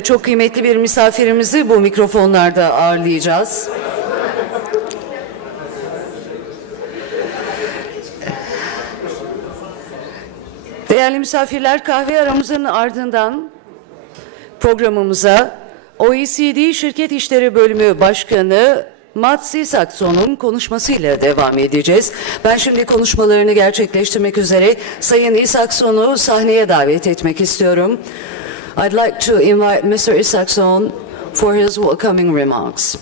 Çok kıymetli bir misafirimizi bu mikrofonlarda ağırlayacağız. Değerli misafirler, kahve aramızın ardından programımıza OECD Şirket İşleri Bölümü Başkanı Isakksson'un konuşmasıyla devam edeceğiz. Ben şimdi konuşmalarını gerçekleştirmek üzere Sayın Isaksson'u sahneye davet etmek istiyorum. I'd like to invite Mr. Isakkson for his welcoming remarks.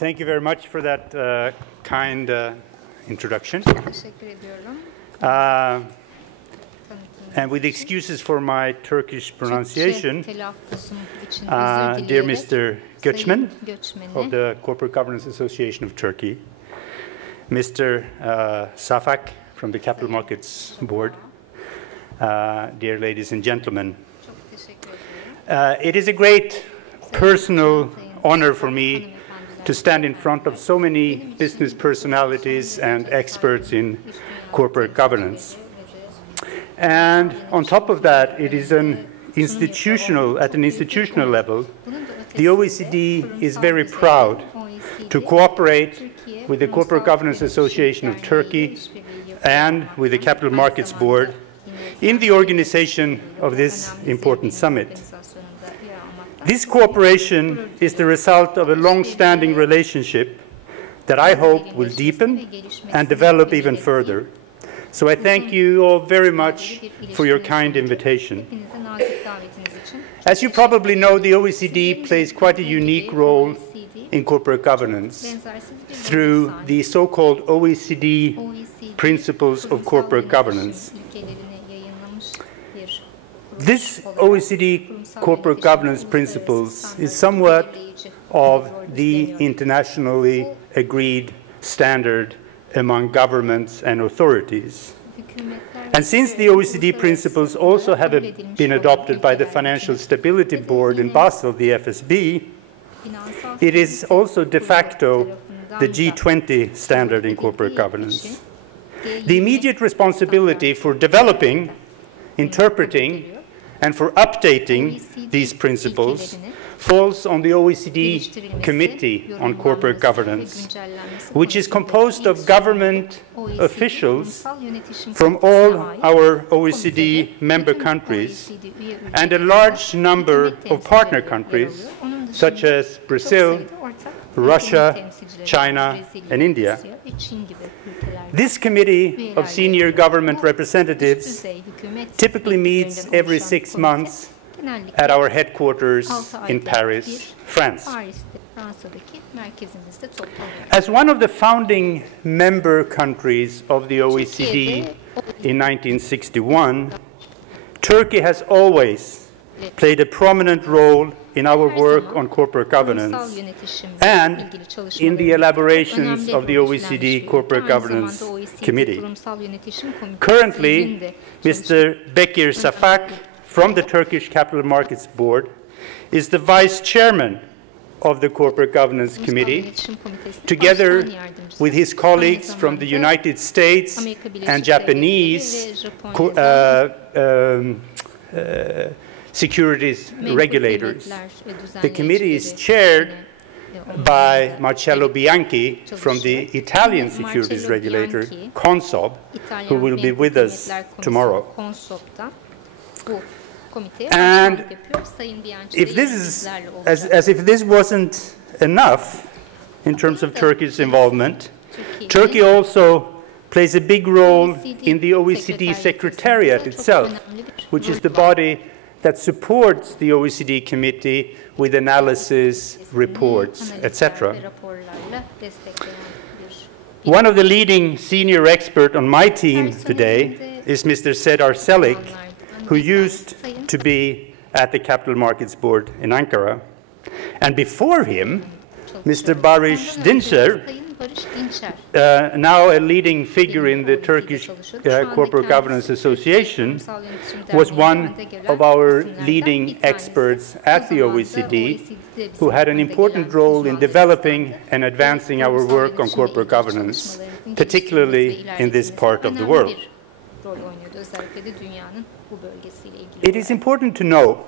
Thank you very much for that kind introduction. Teşekkür ediyorum. And with excuses for my Turkish pronunciation, dear Mr. Göçmen of the Corporate Governance Association of Turkey, Mr. Safak from the Capital Markets Board, dear ladies and gentlemen, it is a great personal honor for me to stand in front of so many business personalities and experts in corporate governance. And on top of that, it is at an institutional level, the OECD is very proud to cooperate with the Corporate Governance Association of Turkey and with the Capital Markets Board in the organization of this important summit. This cooperation is the result of a long-standing relationship that I hope will deepen and develop even further. So I thank you all very much for your kind invitation. As you probably know, the OECD plays quite a unique role in corporate governance through the so-called OECD Principles of Corporate Governance. This OECD Corporate Governance Principles is somewhat of the internationally agreed standard among governments and authorities. And since the OECD principles also have been adopted by the Financial Stability Board in Basel, the FSB, it is also de facto the G20 standard in corporate governance. The immediate responsibility for developing, interpreting, and for updating these principles falls on the OECD Committee on Corporate Governance, which is composed of government officials from all our OECD member countries and a large number of partner countries such as Brazil, Russia, China, and India. This committee of senior government representatives typically meets every 6 months at our headquarters in Paris, France. As one of the founding member countries of the OECD in 1961, Turkey has always played a prominent role in our work on corporate governance and in the elaborations of the OECD Corporate Governance Committee. Currently, Mr. Bekir Safak from the Turkish Capital Markets Board is the Vice Chairman of the Corporate Governance Committee, together with his colleagues from the United States and Japanese securities regulators. The committee is chaired by Marcello Bianchi from the Italian securities regulator, Consob, who will be with us tomorrow. And if this is, as if this wasn't enough in terms of Turkey's involvement, Turkey also plays a big role in the OECD Secretariat itself, which is the body that supports the OECD Committee with analysis, reports, etc. One of the leading senior experts on my team today is Mr. Sedar Selik, who used to be at the Capital Markets Board in Ankara. And before him, Mr. Barış Dinçer, now a leading figure in the Turkish Corporate Governance Association, was one of our leading experts at the OECD who had an important role in developing and advancing our work on corporate governance, particularly in this part of the world. It is important to know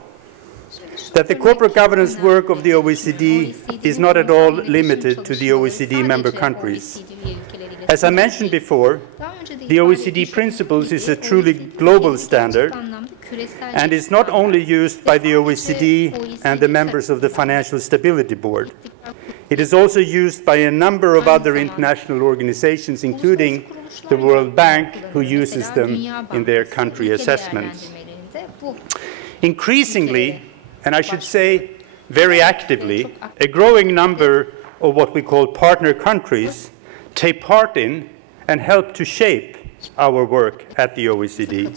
that the corporate governance work of the OECD is not at all limited to the OECD member countries. As I mentioned before, the OECD principles is a truly global standard and is not only used by the OECD and the members of the Financial Stability Board. It is also used by a number of other international organizations, including the World Bank, who uses them in their country assessments. Increasingly, and I should say very actively, a growing number of what we call partner countries take part in and help to shape our work at the OECD.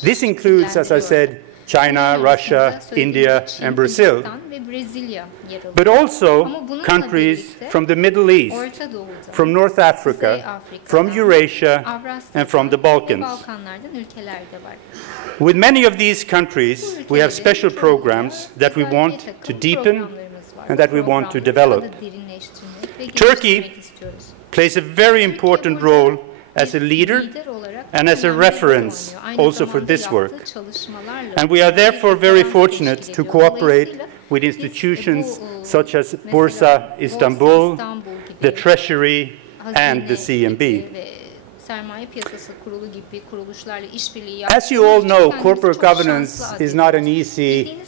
This includes, as I said, China, Russia, India, and Brazil, but also countries from the Middle East, from North Africa, from Eurasia, and from the Balkans. With many of these countries, we have special programs that we want to deepen and that we want to develop. Turkey plays a very important role as a leader and as a reference also for this work. And we are therefore very fortunate to cooperate with institutions such as Bursa Istanbul, the Treasury, and the CMB. As you all know, corporate governance is not an easy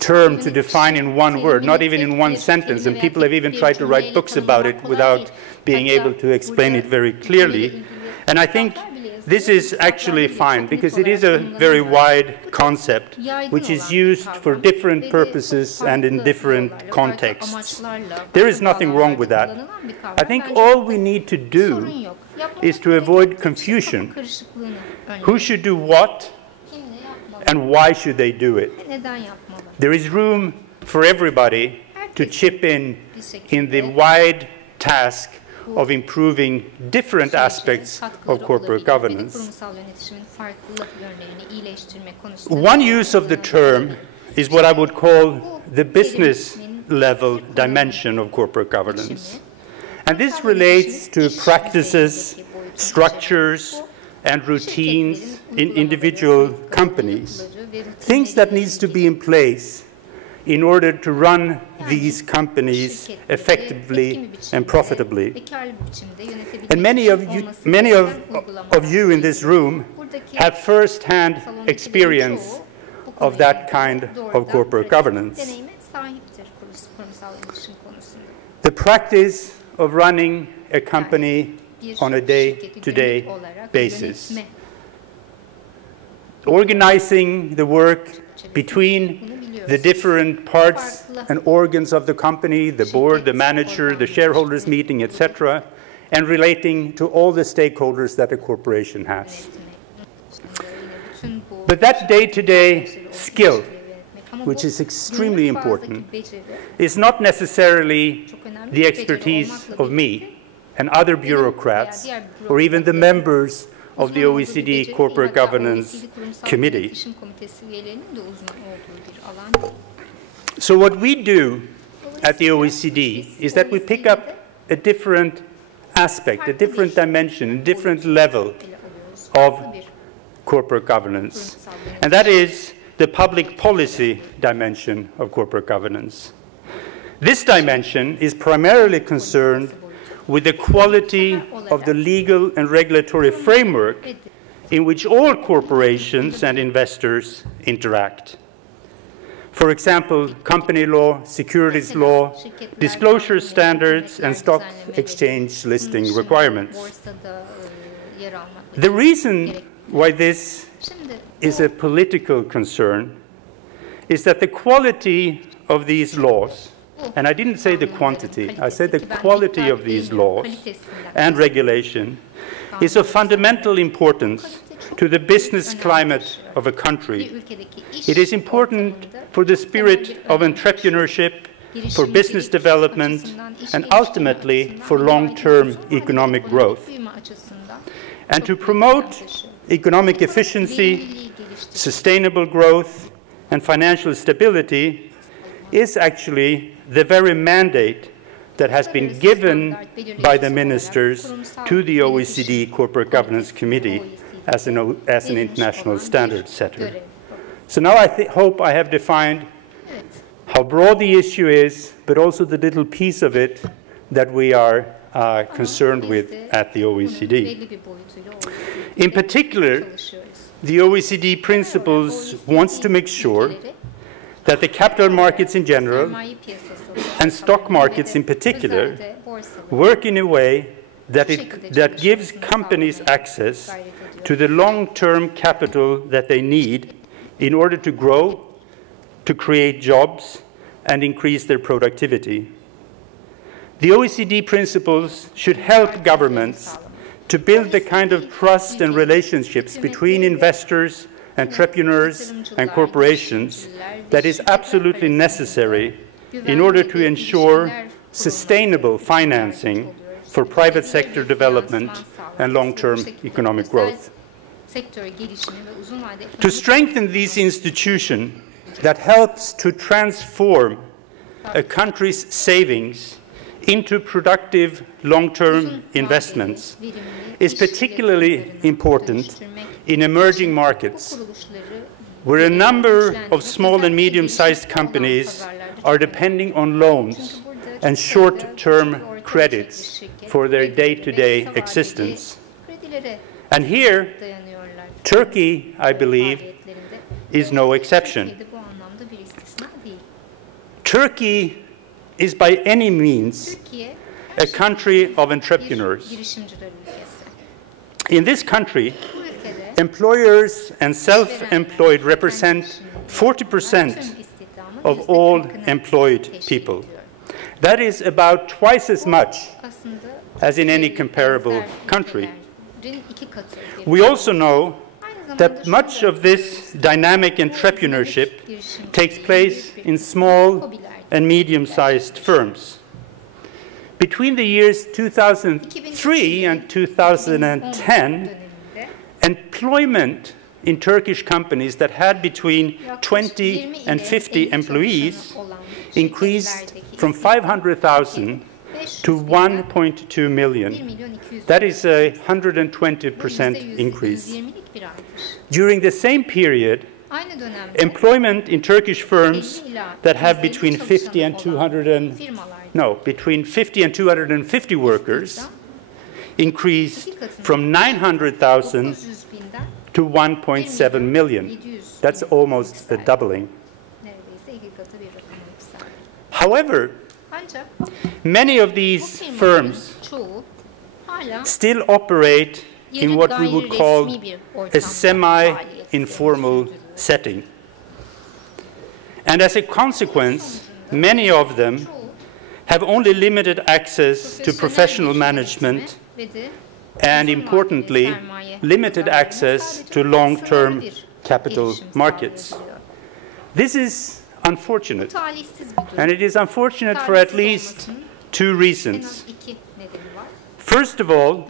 term to define in one word, not even in one sentence, and people have even tried to write books about it without being able to explain it very clearly. And I think this is actually fine, because it is a very wide concept which is used for different purposes and in different contexts. There is nothing wrong with that. I think all we need to do is to avoid confusion. Who should do what and why should they do it? There is room for everybody to chip in the wide task of improving different aspects of corporate governance. One use of the term is what I would call the business level dimension of corporate governance. And this relates to practices, structures, and routines in individual companies, things that needs to be in place in order to run these companies effectively and profitably. And many of you in this room have first-hand experience of that kind of corporate governance. The practice of running a company on a day-to-day basis, organizing the work between the different parts and organs of the company, the board, the manager, the shareholders meeting, etc., and relating to all the stakeholders that a corporation has. But that day-to-day skill, which is extremely important, is not necessarily the expertise of me and other bureaucrats, or even the members of the OECD Corporate Governance Committee. So what we do at the OECD is that we pick up a different aspect, a different dimension, a different level of corporate governance. And that is the public policy dimension of corporate governance. This dimension is primarily concerned with the quality of the legal and regulatory framework in which all corporations and investors interact. For example, company law, securities law, disclosure standards, and stock exchange listing requirements. The reason why this is a political concern is that the quality of these laws, and I didn't say the quantity, I said the quality of these laws and regulation, is of fundamental importance to the business climate of a country. It is important for the spirit of entrepreneurship for business development, and ultimately for long-term economic growth. And to promote economic efficiency, sustainable growth, and financial stability is actually the very mandate that has been given by the ministers to the OECD Corporate Governance Committee as an international standard setter. So now I hope I have defined how broad the issue is, but also the little piece of it that we are concerned with at the OECD. In particular, the OECD principles wants to make sure that the capital markets in general and stock markets in particular work in a way that gives companies access to the long-term capital that they need in order to grow, to create jobs, and increase their productivity. The OECD principles should help governments to build the kind of trust and relationships between investors, entrepreneurs, and corporations that is absolutely necessary in order to ensure sustainable financing for private sector development and long-term economic growth. To strengthen these institutions that helps to transform a country's savings into productive long-term investments is particularly important in emerging markets, where a number of small and medium-sized companies are depending on loans and short-term credits for their day-to-day existence. And here, Turkey, I believe, is no exception. Turkey is by any means a country of entrepreneurs. In this country, employers and self-employed represent 40% of all employed people. That is about twice as much as in any comparable country. We also know that much of this dynamic entrepreneurship takes place in small and medium-sized firms. Between the years 2003 and 2010, employment in Turkish companies that had between 20 and 50 employees increased from 500,000 to 1.2 million. That is a 120% increase. During the same period, employment in Turkish firms that have between 50 and 250 workers increased from 900,000 to 1.7 million. That's almost a doubling. However, many of these firms still operate in what we would call a semi-informal setting. And as a consequence, many of them have only limited access to professional management and, importantly, limited access to long-term capital markets. This is unfortunate, and it is unfortunate for at least two reasons. First of all,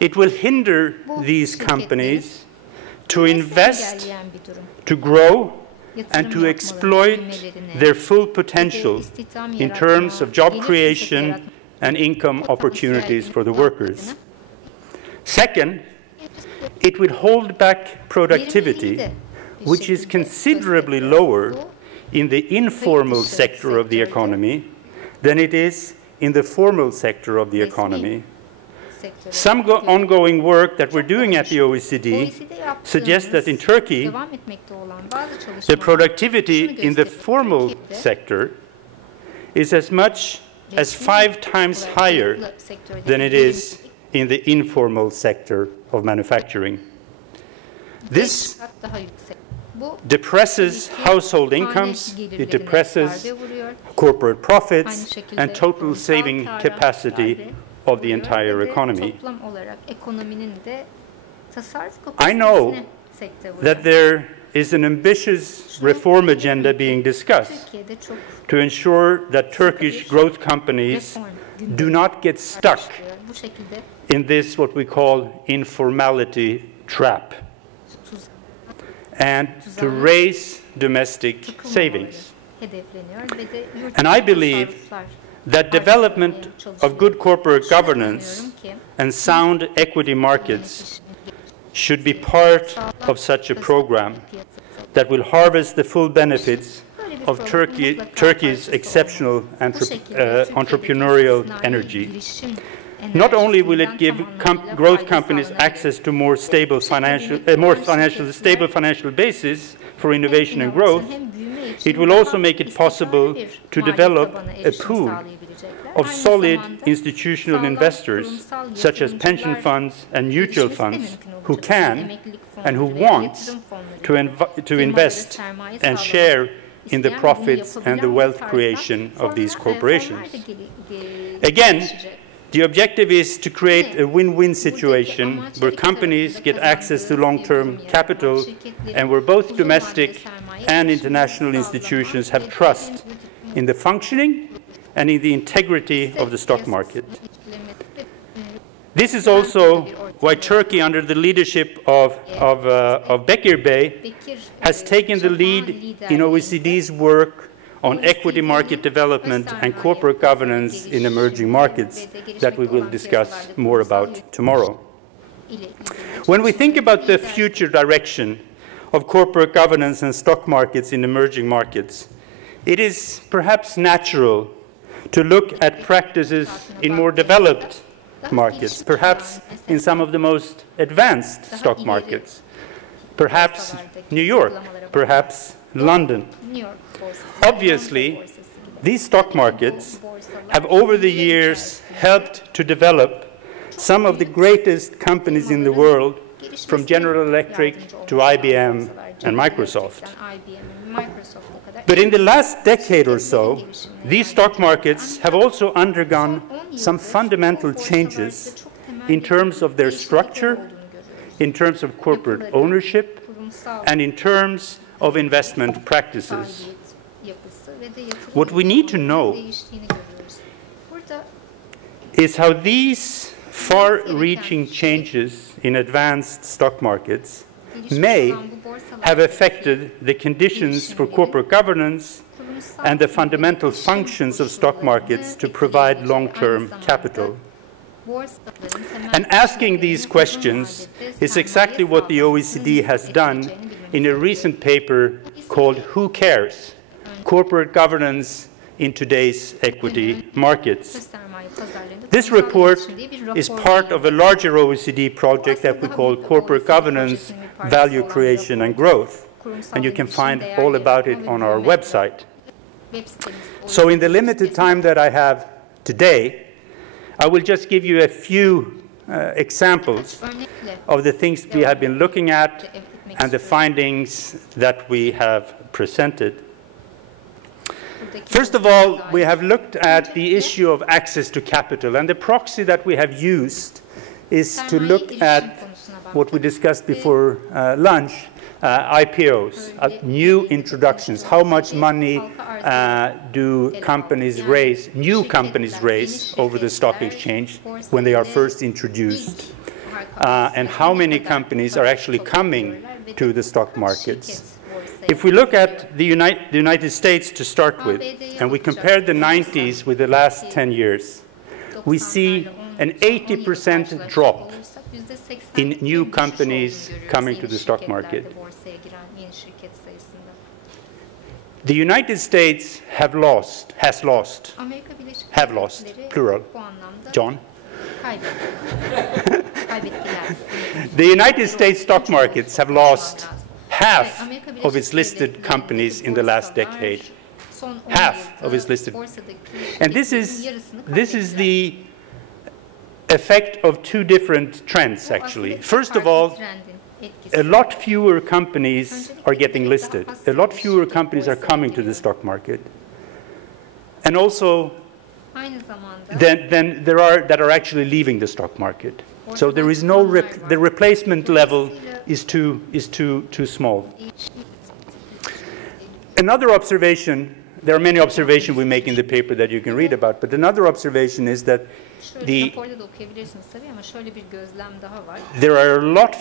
it will hinder these companies to invest, to grow, and to exploit their full potential in terms of job creation and income opportunities for the workers. Second, it would hold back productivity, which is considerably lower in the informal sector of the economy than it is in the formal sector of the economy. Some ongoing work that we're doing at the OECD suggests that in Turkey, the productivity in the formal sector is as much as 5 times higher than it is in the informal sector of manufacturing. This depresses household incomes, it depresses corporate profits, and total saving capacity of the entire economy. I know that there is an ambitious reform agenda being discussed to ensure that Turkish growth companies do not get stuck in this, what we call, informality trap, and to raise domestic savings. And I believe that development of good corporate governance and sound equity markets should be part of such a program that will harvest the full benefits of Turkey's exceptional entrepreneurial energy. Not only will it give growth companies access to more stable financial basis for innovation and growth, it will also make it possible to develop a pool of solid institutional investors, such as pension funds and mutual funds, who can and who want to invest and share in the profits and the wealth creation of these corporations. Again, the objective is to create a win-win situation where companies get access to long-term capital and where both domestic and international institutions have trust in the functioning and in the integrity of the stock market. This is also why Turkey, under the leadership of Bekir Bey, has taken the lead in OECD's work on equity market development and corporate governance in emerging markets that we will discuss more about tomorrow. When we think about the future direction of corporate governance and stock markets in emerging markets, it is perhaps natural to look at practices in more developed markets, perhaps in some of the most advanced stock markets, perhaps New York, perhaps London. Obviously, these stock markets have over the years helped to develop some of the greatest companies in the world, from General Electric to IBM and Microsoft. But in the last decade or so, these stock markets have also undergone some fundamental changes in terms of their structure, in terms of corporate ownership, and in terms of investment practices. What we need to know is how these far-reaching changes in advanced stock markets may have affected the conditions for corporate governance and the fundamental functions of stock markets to provide long-term capital. And asking these questions is exactly what the OECD has done in a recent paper called "Who Cares? Corporate Governance in Today's Equity Markets." This report is part of a larger OECD project that we call Corporate Governance, Value Creation and Growth, and you can find all about it on our website. So in the limited time that I have today, I will just give you a few examples of the things we have been looking at and the findings that we have presented. First of all, we have looked at the issue of access to capital, and the proxy that we have used is to look at what we discussed before lunch, IPOs, new introductions. How much money do companies raise, new companies raise over the stock exchange when they are first introduced? And how many companies are actually coming to the stock markets? If we look at the United States to start with, and we compare the 90s with the last 10 years, we see an 80% drop in new companies coming to the stock market. The United States has lost, plural. John? The United States stock markets have lost half of its listed companies in the last decade. Half of its listed. And this is the effect of two different trends, actually. First of all, a lot fewer companies are getting listed. A lot fewer companies are coming to the stock market. And also, then there are that are actually leaving the stock market. So there is no the replacement level is too small. another observation, there are many observations we make in the paper that you can read about, but another observation is that there are a lot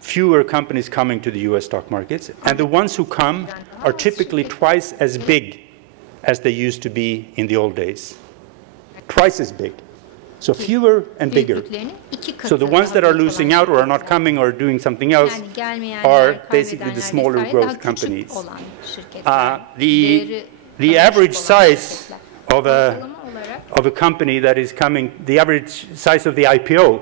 fewer companies coming to the US stock markets, and the ones who come are typically twice as big as they used to be in the old days. Twice as big. So fewer and bigger. So the ones that are losing out or are not coming or doing something else are basically the smaller growth companies. The average size of a company that is coming, the average size of the IPO,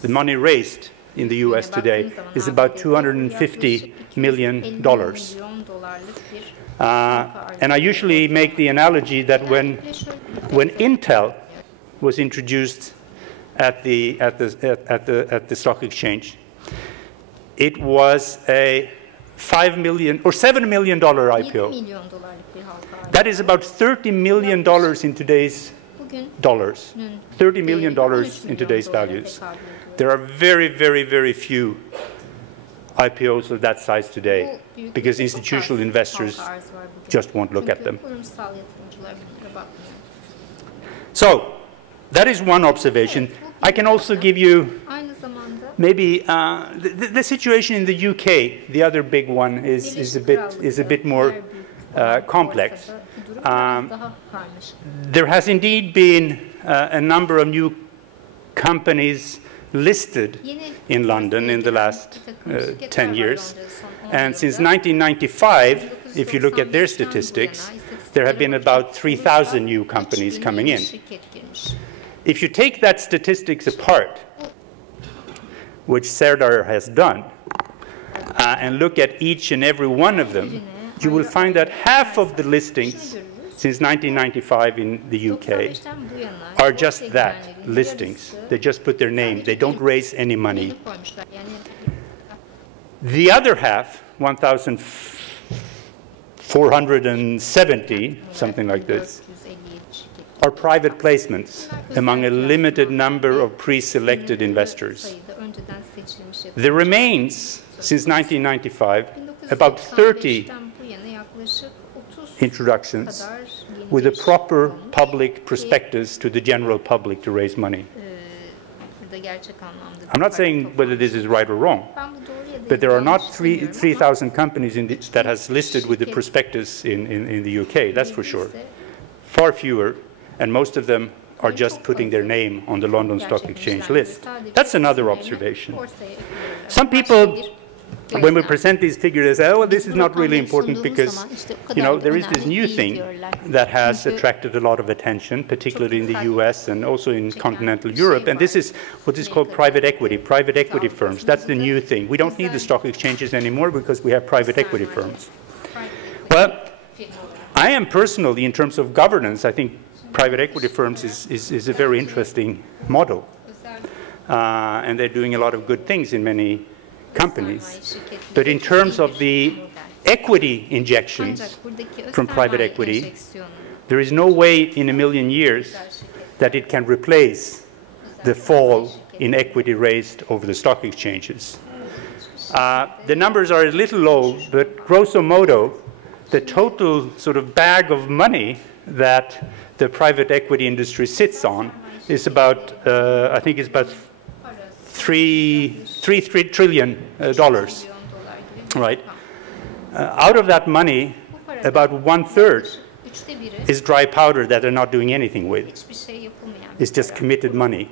the money raised in the US today, is about $250 million. And I usually make the analogy that when Intel was introduced at the stock exchange, it was a $5 million or $7 million IPO. That is about $30 million in today's dollars. $30 million in today's values. There are very, very, very few IPOs of that size today because institutional investors just won't look at them. So that is one observation. I can also give you maybe the situation in the UK. The other big one is a bit more complex. There has indeed been a number of new companies listed in London in the last 10 years. And since 1995, if you look at their statistics, there have been about 3,000 new companies coming in. If you take that statistics apart, which Serdar has done, and look at each and every one of them, you will find that half of the listings since 1995 in the UK are just that, listings. They just put their name. They don't raise any money. The other half, 1,470, something like this, are private placements among a limited number of pre-selected investors. There remains, since 1995, about 30 introductions with a proper public prospectus to the general public to raise money. I'm not saying whether this is right or wrong, but there are not 3,000 companies that has listed with the prospectus in the UK, that's for sure. Far fewer, and most of them are just putting their name on the London Stock Exchange list. That's another observation. Some people, when we present these figures, they say, oh, well, this is not really important because, you know, there is this new thing that has attracted a lot of attention, particularly in the US and also in continental Europe, and this is what is called private equity firms. That's the new thing. We don't need the stock exchanges anymore because we have private equity firms. Well, I am personally, in terms of governance, I think private equity firms is a very interesting model. And they're doing a lot of good things in many companies. But in terms of the equity injections from private equity, there is no way in a million years that it can replace the fall in equity raised over the stock exchanges. The numbers are a little low, but grosso modo, the total sort of bag of money that the private equity industry sits on is about, I think it's about $3 trillion. Right? Out of that money, about 1/3 is dry powder that they're not doing anything with. It's just committed money.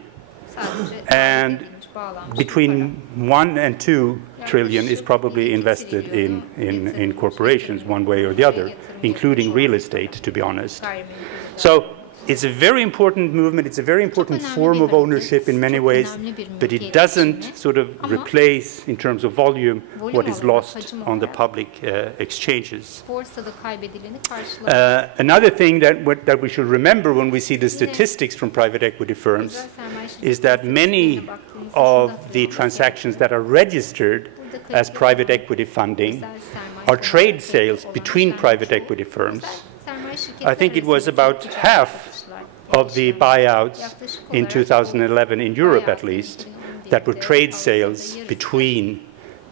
And between 1 and 2 trillion is probably invested in corporations one way or the other, including real estate, to be honest. So it's a very important movement. It's a very important form of ownership in many ways, but it doesn't sort of replace, in terms of volume, what is lost on the public exchanges. Another thing that we should remember when we see the statistics from private equity firms is that many of the transactions that are registered as private equity funding are trade sales between private equity firms. I think it was about half of the buyouts in 2011 in Europe, at least, that were trade sales between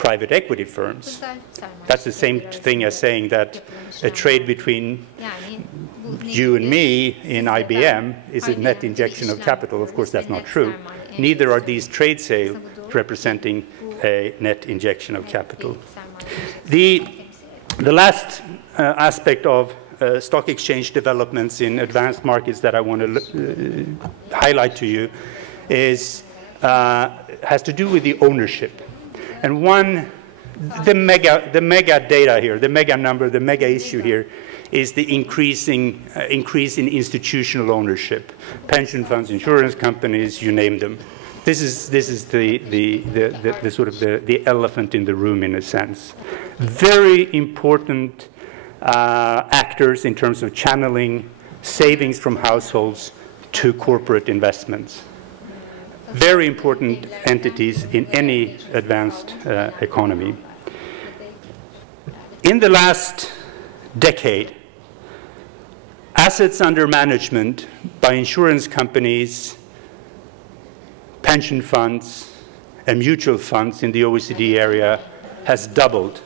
private equity firms. That's the same thing as saying that a trade between you and me in IBM is a net injection of capital. Of course, that's not true. Neither are these trade sales representing a net injection of capital. The last aspect of stock exchange developments in advanced markets that I want to highlight to you has to do with the ownership. And the mega data here, the mega number, the mega issue here is the increase in institutional ownership. Pension funds, insurance companies, you name them. This is the sort of the elephant in the room, in a sense. Very important actors in terms of channeling savings from households to corporate investments. Very important entities in any advanced economy. In the last decade, assets under management by insurance companies, pension funds, and mutual funds in the OECD area has doubled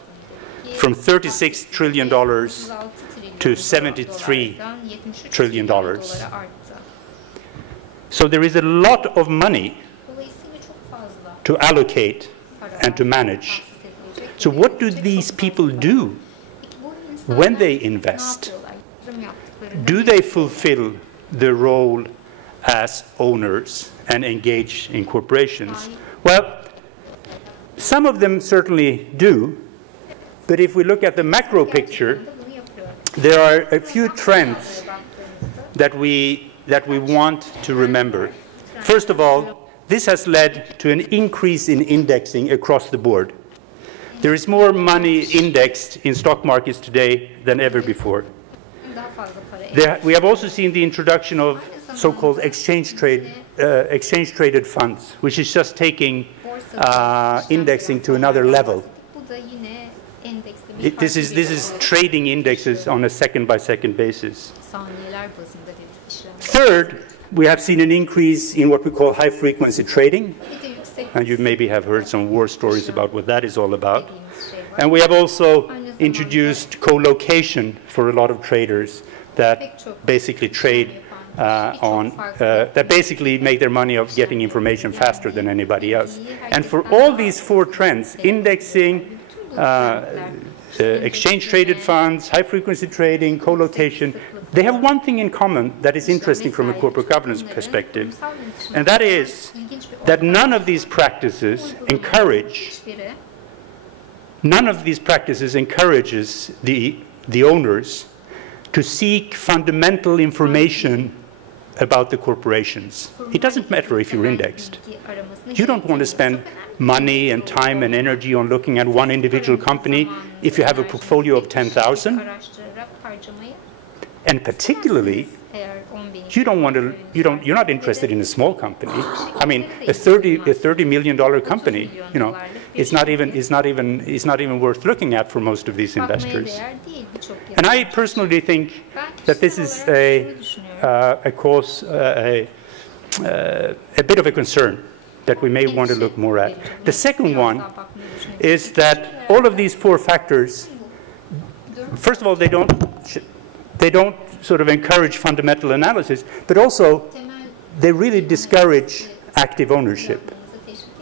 from $36 trillion to $73 trillion. So there is a lot of money to allocate and to manage. So what do these people do when they invest? Do they fulfill their role as owners and engage in corporations? Well, some of them certainly do, but if we look at the macro picture, there are a few trends that we want to remember. First of all, this has led to an increase in indexing across the board. There is more money indexed in stock markets today than ever before. We have also seen the introduction of so-called exchange-traded funds, which is just taking indexing to another level. This is trading indexes on a second-by-second basis. Third, we have seen an increase in what we call high-frequency trading, and you maybe have heard some war stories about what that is all about. And we have also introduced co-location for a lot of traders that basically trade that basically make their money of getting information faster than anybody else. And for all these four trends, indexing, exchange-traded funds, high-frequency trading, co-location, they have one thing in common that is interesting from a corporate governance perspective, and that is that none of these practices encourages the owners to seek fundamental information about the corporations. It doesn't matter if you're indexed. You don't want to spend money and time and energy on looking at one individual company if you have a portfolio of 10,000. And particularly, you're not interested in a small company. I mean, a $30 million company, you know, it's not even worth looking at for most of these investors. And I personally think that this is a bit of a concern that we may want to look more at. The second one is that all of these four factors, first of all, they don't sort of encourage fundamental analysis, but also they really discourage active ownership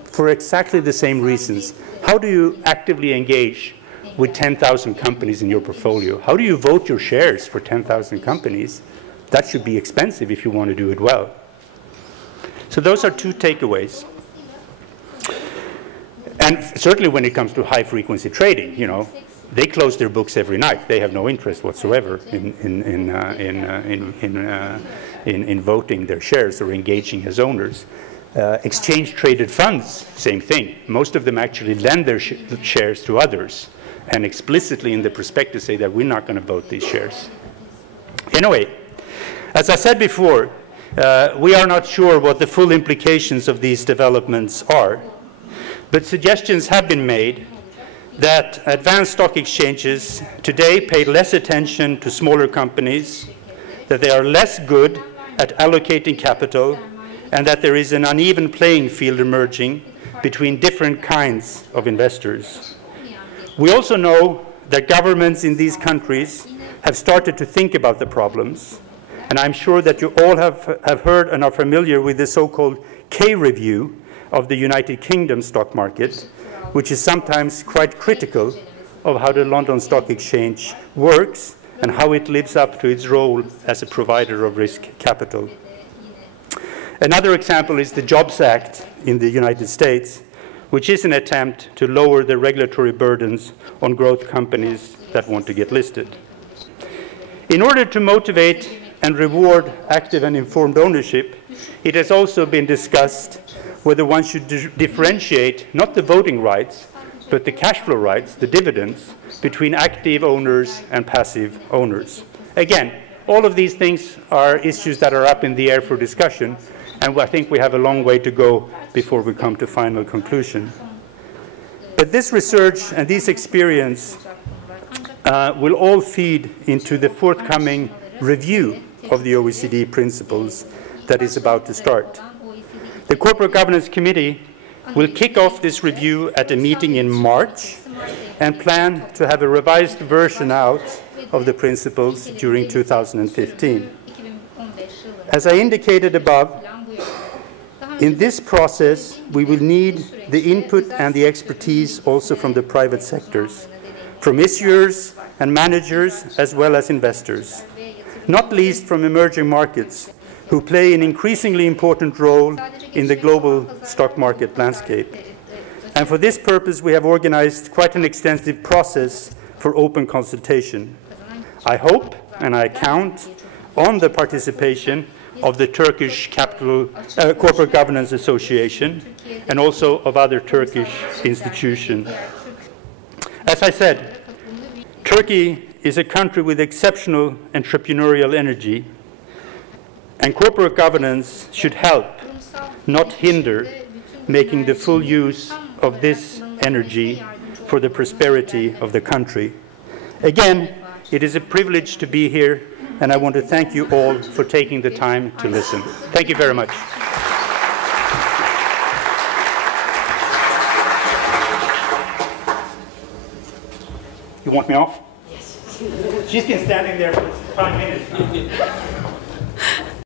for exactly the same reasons. How do you actively engage with 10,000 companies in your portfolio? How do you vote your shares for 10,000 companies? That should be expensive if you want to do it well. So those are two takeaways. And certainly when it comes to high-frequency trading, you know, they close their books every night. They have no interest whatsoever in voting their shares or engaging as owners. Exchange-traded funds, same thing. Most of them actually lend their shares to others and explicitly in the prospectus say that we're not going to vote these shares. Anyway, as I said before, we are not sure what the full implications of these developments are, but suggestions have been made that advanced stock exchanges today pay less attention to smaller companies, that they are less good at allocating capital, and that there is an uneven playing field emerging between different kinds of investors. We also know that governments in these countries have started to think about the problems, and I'm sure that you all have heard and are familiar with the so-called K-review of the United Kingdom stock market, which is sometimes quite critical of how the London Stock Exchange works and how it lives up to its role as a provider of risk capital. Another example is the Jobs Act in the United States, which is an attempt to lower the regulatory burdens on growth companies that want to get listed. In order to motivate and reward active and informed ownership, it has also been discussed whether one should differentiate not the voting rights, but the cash flow rights, the dividends, between active owners and passive owners. Again, all of these things are issues that are up in the air for discussion, and I think we have a long way to go before we come to final conclusion. But this research and this experience will all feed into the forthcoming review of the OECD principles that is about to start. The Corporate Governance Committee will kick off this review at a meeting in March and plan to have a revised version out of the principles during 2015. As I indicated above, in this process, we will need the input and the expertise also from the private sectors, from issuers and managers as well as investors, not least from emerging markets, who play an increasingly important role in the global stock market landscape. And for this purpose, we have organized quite an extensive process for open consultation. I hope and I count on the participation of the Turkish Corporate Governance Association and also of other Turkish institutions. As I said, Turkey is a country with exceptional entrepreneurial energy, and corporate governance should help, not hinder, making the full use of this energy for the prosperity of the country. Again, it is a privilege to be here, and I want to thank you all for taking the time to listen. Thank you very much. You want me off? Yes. She's been standing there for 5 minutes.